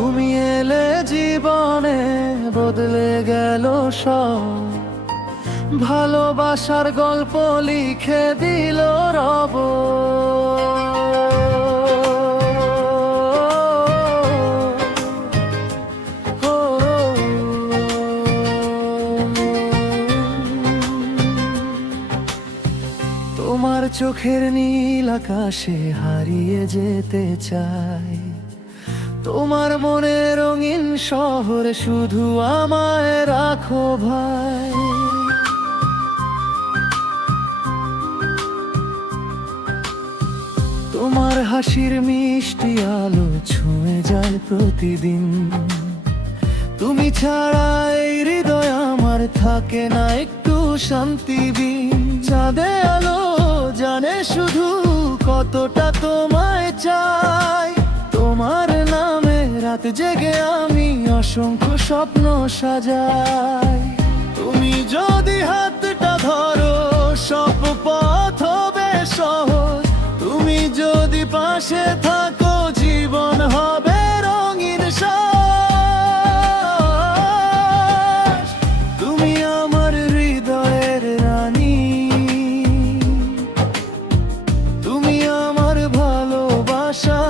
তুমি এলে জীবনে বদলে গেল সব, ভালোবাসার গল্প লিখে দিল রব। তোমার চোখের নীল আকাশে হারিয়ে যেতে চাই, তোমার মনে রঙিন শহরে শুধু আমায় রাখো ভাই। তোমার হাসির মিষ্টি আলো ছুঁয়ে যায় প্রতিদিন, তুমি ছাড়া এই হৃদয় আমার থাকে না একটু শান্তিবিন। চাঁদে আলো জানে শুধু কতটা তোমায় চাই, তোমার নামে রাত জেগে আমি অসংখ্য স্বপ্ন সাজাই। তুমি যদি হাতটা ধরো সব পথ হবে সহজ, তুমি যদি পাশে থাকো জীবন হবে রঙিন শ্বাস। তুমি আমার হৃদয়ের রানী, তুমি আমার ভালোবাসা,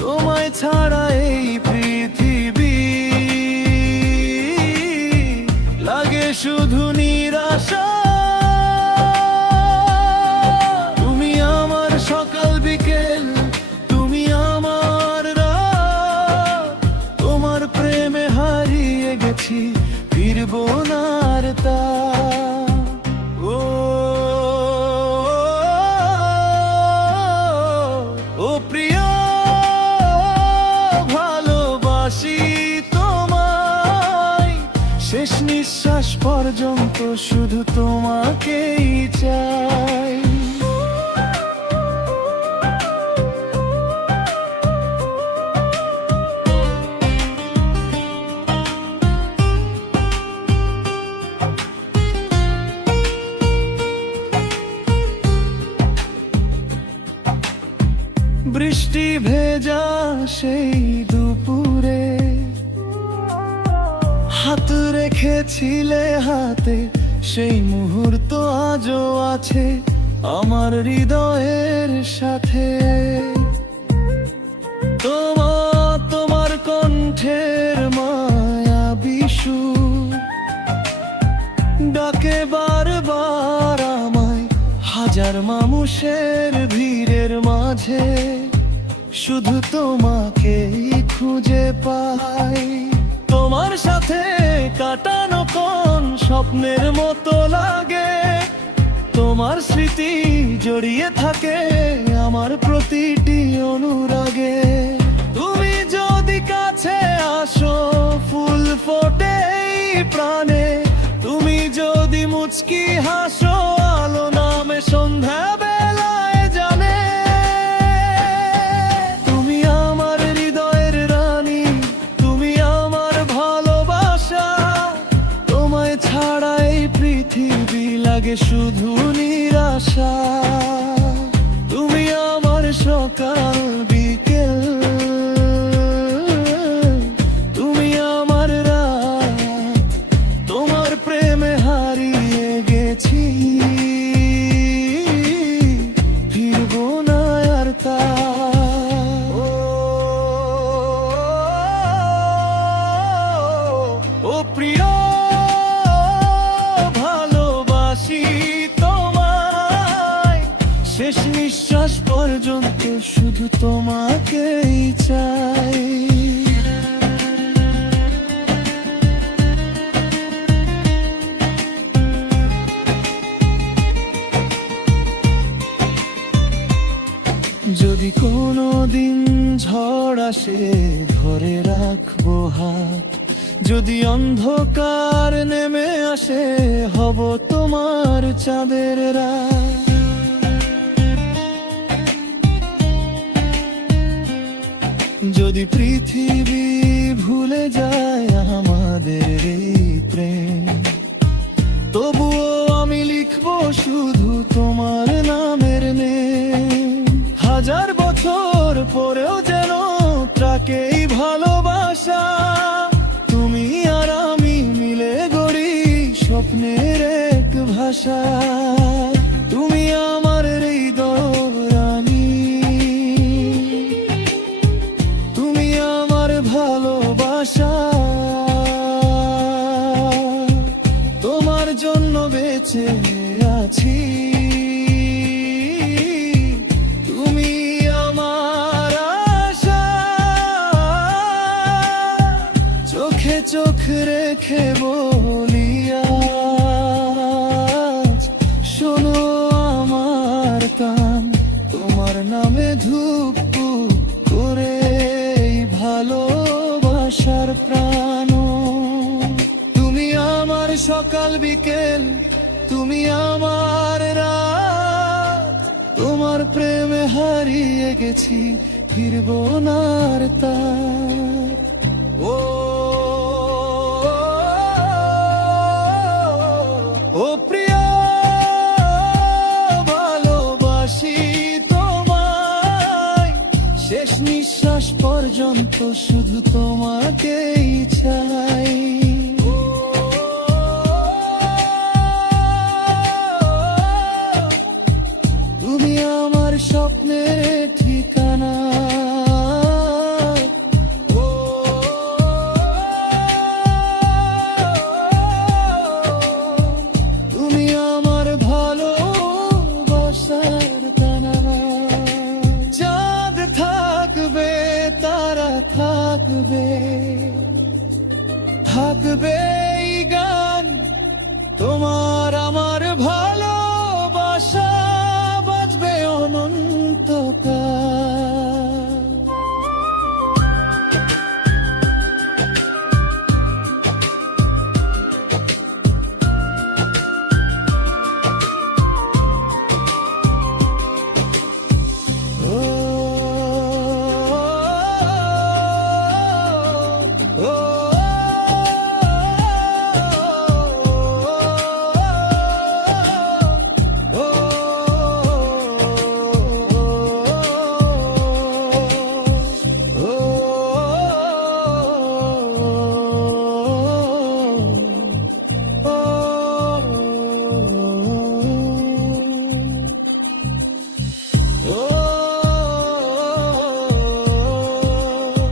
তোমায় ছাড়া এই পৃথিবী লাগে শুধু নিরাশা। তুমি আমার সকাল বিকেল, তুমি আমার রাত, তোমার প্রেমে হারিয়ে গেছি ফিরবো না আর তা। ও প্রিয় ভালোবাসি তোমায়, শেষ নিঃশ্বাস পর্যন্ত শুধু তোমাকেই চাই। বৃষ্টি ভেজা সেই দুপুরে হাত রেখেছিলে হাতে, সেই মুহূর্ত আজও আছে আমার হৃদয়ের সাথে। তোমার কণ্ঠের মায়াবী সুর ডাকে বারবার আমায়, হাজার মানুষের ভিড়ের মাঝে শুধু তোমাকেই খুঁজে পাই। তোমার সাথে কাটানো কোন স্বপ্নের মতো লাগে, তোমার স্মৃতি জড়িয়ে থাকে আমার প্রতিটি অনুরাগে। তুমি যদি কাছে আসো ফুল ফোটে এই প্রাণে, তুমি যদি মুচকি হাসো আলো নামে সন্ধ্যা বেলায় জানে। তুমি আমার হৃদয়ের রানী, তুমি আমার ভালোবাসা, তোমায় ছাড়া এই পৃথিবী লাগে শুধু নিরাশা। তুমি আমার সকাল বিকেল, তুমি আমার রাত, তোমার প্রেমে হারিয়ে গেছি ফিরবো না আর তা। ও প্রিয় ভালোবাসি তোমায়, শেষ নিঃশ্বাস পর্যন্ত শুধু তোমাকেই চাই। যদি কোনো দিন ঝড় আসে ধরে রাখবো হাত, যদি অন্ধকার নেমে আসে হব তোমার চাঁদের রাত। যদি পৃথিবী ভুলে যায় আমাদের এই প্রেম, তবুও আমি লিখবো শুধু তোমার নামের নেম। হাজার বছর বছর পরেও যেন তাকেই ভালোবাসা। তুমি আর আমি মিলে গড়ি স্বপ্নের এক ভাষা। তুমি আমার হৃদয় রানী, তুমি আমার ভালোবাসা। তোমার জন্য বেঁচে আছি, তুমি আমার আশা। চোখে চোখ রেখে বলি আজ, শোনো আমার কান, তোমার নামে ধূপ করে এই ভালোবাসার প্রাণ। তুমি আমার সকাল বিকেল, তুমি আমার রাত। তোমার প্রেমে হারিয়ে গেছি, ফিরবো না আর তার। ও ও প্রিয়া, ভালোবাসি তোমায়। শেষ নিঃশ্বাস পর্যন্ত শুধু তোমাকেই চাই। তুমি আমার স্বপ্নের ঠিকানা। তুমি আমার ভালোবাসার টানা। চাঁদ থাকবে, তারা থাকবে, থাকবে এই গান।